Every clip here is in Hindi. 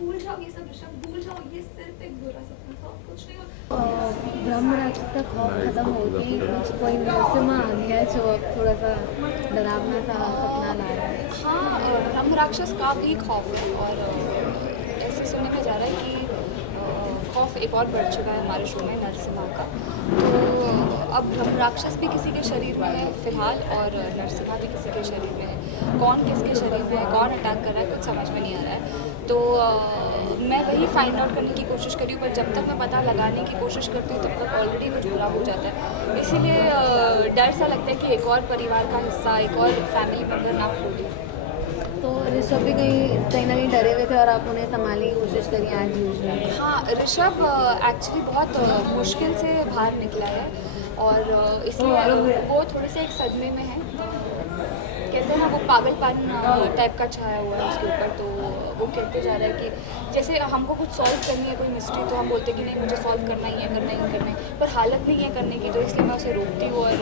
भूल जाओ ये सब ऋषभ, भूल जाओ, ये सिर्फ एक बुरा सपना था, कुछ नहीं होता। ब्रह्म राक्षस का खौफ खत्म हो के कोई नरसिम्हा आ गया है जो अब थोड़ा सा डरावना सा सपना ला रहा है। हाँ, ब्रह्म राक्षस का भी खौफ है और ऐसे सुनने में जा रहा है कि खौफ एक और बढ़ चुका है हमारे शो में नरसिम्हा का। तो अब ब्रह्म राक्षस भी किसी के शरीर में है फिलहाल और नरसिम्हा भी किसी के शरीर में है। कौन किसके शरीर में है, कौन अटैक कर रहा है, कुछ समझ में नहीं आ रहा है। तो मैं वही फाइंड आउट करने की कोशिश करी हूँ, पर जब तक मैं पता लगाने की कोशिश करती हूँ तब तक ऑलरेडी कुछ बुरा हो जाता है। इसीलिए डर सा लगता है कि एक और परिवार का हिस्सा, एक और फैमिली मेम्बर ना खो दूँ। तो ऋषभ भी कहीं ना कहीं डरे हुए थे और आप उन्हें संभालने की कोशिश करी आज न्यूज़ में। हाँ, ऋषभ एक्चुअली बहुत मुश्किल से बाहर निकला है और इसलिए वो थोड़े से एक सदमे में है। कहते हैं ना, वो पागलपन टाइप का छाया हुआ है उसके ऊपर। तो वो कहते जा रहा है कि जैसे हमको कुछ सॉल्व करनी है कोई मिस्ट्री, तो हम बोलते कि नहीं मुझे सॉल्व करना ही है, करना ही करना है, पर हालत नहीं है करने की, तो इसलिए मैं उसे रोकती हूँ और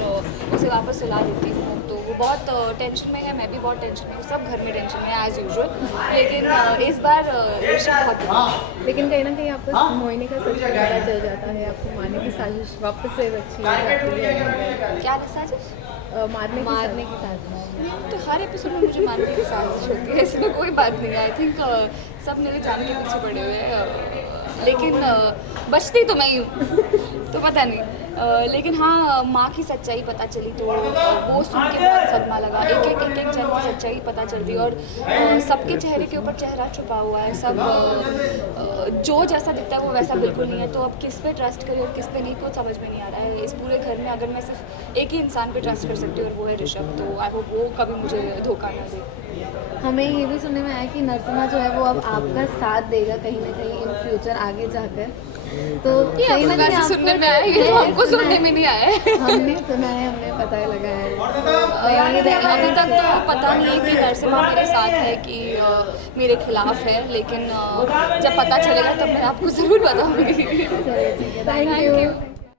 उसे वापस सुला देती हूँ। तो वो बहुत टेंशन में है, मैं भी बहुत टेंशन में हूँ, सब घर में टेंशन में है एज़ यूजुअल। लेकिन इस बार ऋषभ बहुत, लेकिन कहीं ना कहीं आपको मोहिनी का सच पता चल जाता है, आपको मारने की साजिश वापस से रची है। क्या साजिश? मारने की साजिश। तो हर एपिसोड में मुझे मारने की साजिश होती है, इसमें कोई बात नहीं है। आई थिंक सब मेरे जान के पीछे पड़े हुए हैं, लेकिन बचती तो मैं ही हूँ, तो पता नहीं। लेकिन हाँ, माँ की सच्चाई पता चली तो वो सुन के बहुत सदमा लगा। एक एक जन की सच्चाई पता चल रही है और सबके चेहरे के ऊपर चेहरा छुपा हुआ है। सब जो जैसा दिखता है वो वैसा बिल्कुल नहीं है। तो अब किस पे ट्रस्ट करें और किस पे नहीं, कुछ समझ में नहीं आ रहा है। इस पूरे घर में अगर मैं सिर्फ एक ही इंसान पे ट्रस्ट कर सकती हूँ और वो है ऋषभ, तो आई होप वो कभी मुझे धोखा ना दे। हमें ये भी सुनने में आया कि नरसिम्हा जो है वो अब आपका साथ देगा कहीं ना कहीं इन फ्यूचर आगे जाकर। तो कहीं ना कहीं सुनने में आया, ये तो हमको सुनने में नहीं आया है। हमने सुना है, हमने पता लगा है। अभी तक तो पता नहीं है कि नरसिम्हा मेरे साथ है कि मेरे खिलाफ है, लेकिन जब पता चलेगा तब मैं आपको ज़रूर बताऊंगी। चलिए ठीक है, थैंक यू।